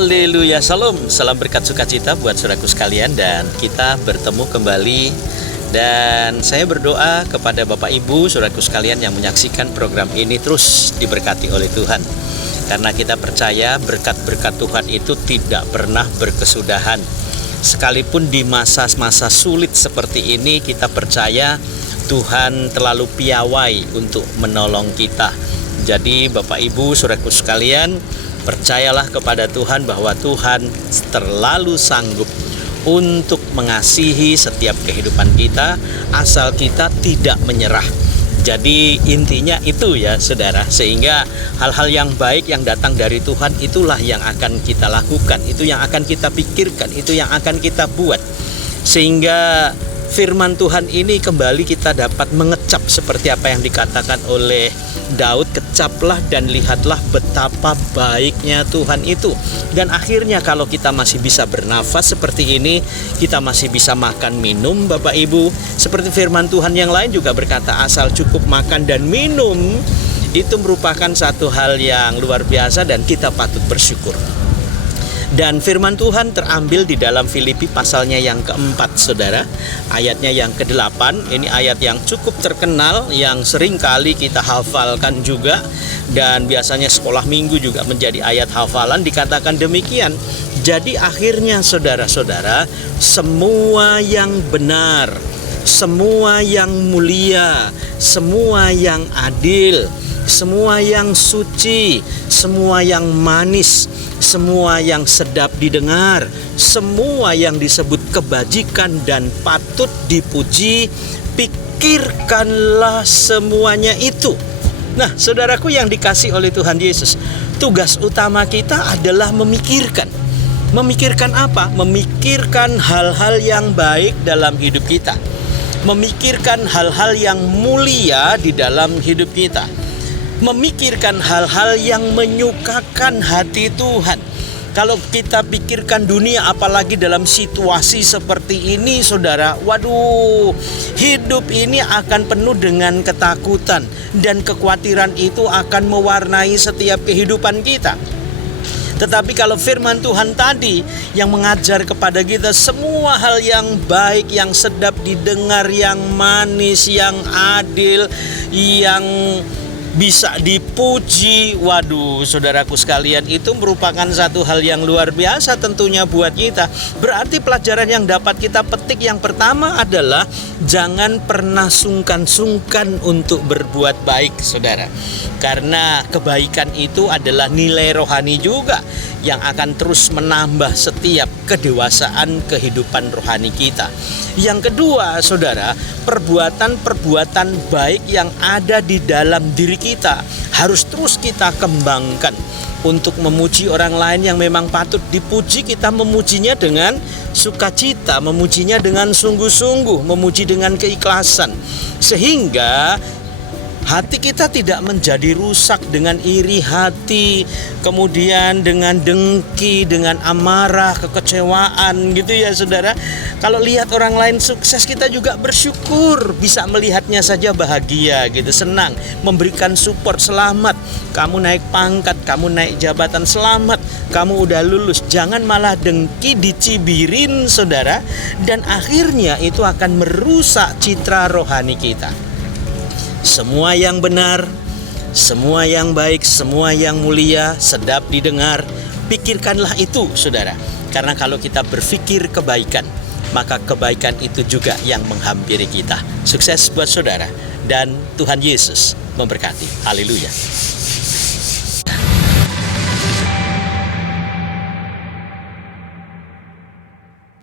Haleluya, salam berkat sukacita buat saudaraku sekalian. Dan kita bertemu kembali. Dan saya berdoa kepada Bapak Ibu, saudaraku sekalian yang menyaksikan program ini terus diberkati oleh Tuhan. Karena kita percaya berkat-berkat Tuhan itu tidak pernah berkesudahan. Sekalipun di masa-masa sulit seperti ini, kita percaya Tuhan terlalu piawai untuk menolong kita. Jadi Bapak Ibu, saudaraku sekalian, percayalah kepada Tuhan bahwa Tuhan terlalu sanggup untuk mengasihi setiap kehidupan kita, asal kita tidak menyerah. Jadi intinya itu ya saudara, sehingga hal-hal yang baik yang datang dari Tuhan itulah yang akan kita lakukan, itu yang akan kita pikirkan, itu yang akan kita buat. Sehingga firman Tuhan ini kembali kita dapat mengecap seperti apa yang dikatakan oleh Daud, kecaplah dan lihatlah betapa baiknya Tuhan itu. Dan akhirnya kalau kita masih bisa bernafas seperti ini, kita masih bisa makan minum Bapak Ibu. Seperti firman Tuhan yang lain juga berkata, asal cukup makan dan minum, itu merupakan satu hal yang luar biasa dan kita patut bersyukur. Dan firman Tuhan terambil di dalam Filipi pasalnya yang keempat saudara, ayatnya yang ke-8. Ini ayat yang cukup terkenal, yang sering kali kita hafalkan juga, dan biasanya sekolah minggu juga menjadi ayat hafalan. Dikatakan demikian, jadi akhirnya saudara-saudara, semua yang benar, semua yang mulia, semua yang adil, semua yang suci, semua yang manis, semua yang sedap didengar, semua yang disebut kebajikan dan patut dipuji, pikirkanlah semuanya itu. Nah, saudaraku yang dikasih oleh Tuhan Yesus, tugas utama kita adalah memikirkan. Memikirkan apa? Memikirkan hal-hal yang baik dalam hidup kita. Memikirkan hal-hal yang mulia di dalam hidup kita. Memikirkan hal-hal yang menyukakan hati Tuhan. Kalau kita pikirkan dunia, apalagi dalam situasi seperti ini saudara, waduh, hidup ini akan penuh dengan ketakutan, dan kekhawatiran itu akan mewarnai setiap kehidupan kita. Tetapi kalau firman Tuhan tadi yang mengajar kepada kita semua hal yang baik, yang sedap didengar, yang manis, yang adil, yang bisa dipuji, waduh saudaraku sekalian, itu merupakan satu hal yang luar biasa tentunya buat kita. Berarti pelajaran yang dapat kita petik yang pertama adalah jangan pernah sungkan-sungkan untuk berbuat baik saudara. Karena kebaikan itu adalah nilai rohani juga yang akan terus menambah setiap kedewasaan kehidupan rohani kita. Yang kedua saudara, perbuatan-perbuatan baik yang ada di dalam diri kita harus terus kita kembangkan untuk memuji orang lain yang memang patut dipuji. Kita memujinya dengan sukacita, memujinya dengan sungguh-sungguh, memuji dengan keikhlasan, sehingga hati kita tidak menjadi rusak dengan iri hati, kemudian dengan dengki, dengan amarah, kekecewaan gitu ya saudara. Kalau lihat orang lain sukses, kita juga bersyukur, bisa melihatnya saja bahagia gitu, senang, memberikan support, selamat, kamu naik pangkat, kamu naik jabatan, selamat, kamu udah lulus. Jangan malah dengki, dicibirin saudara, dan akhirnya itu akan merusak citra rohani kita. Semua yang benar, semua yang baik, semua yang mulia, sedap didengar, pikirkanlah itu saudara. Karena kalau kita berpikir kebaikan, maka kebaikan itu juga yang menghampiri kita. Sukses buat saudara, dan Tuhan Yesus memberkati. Haleluya.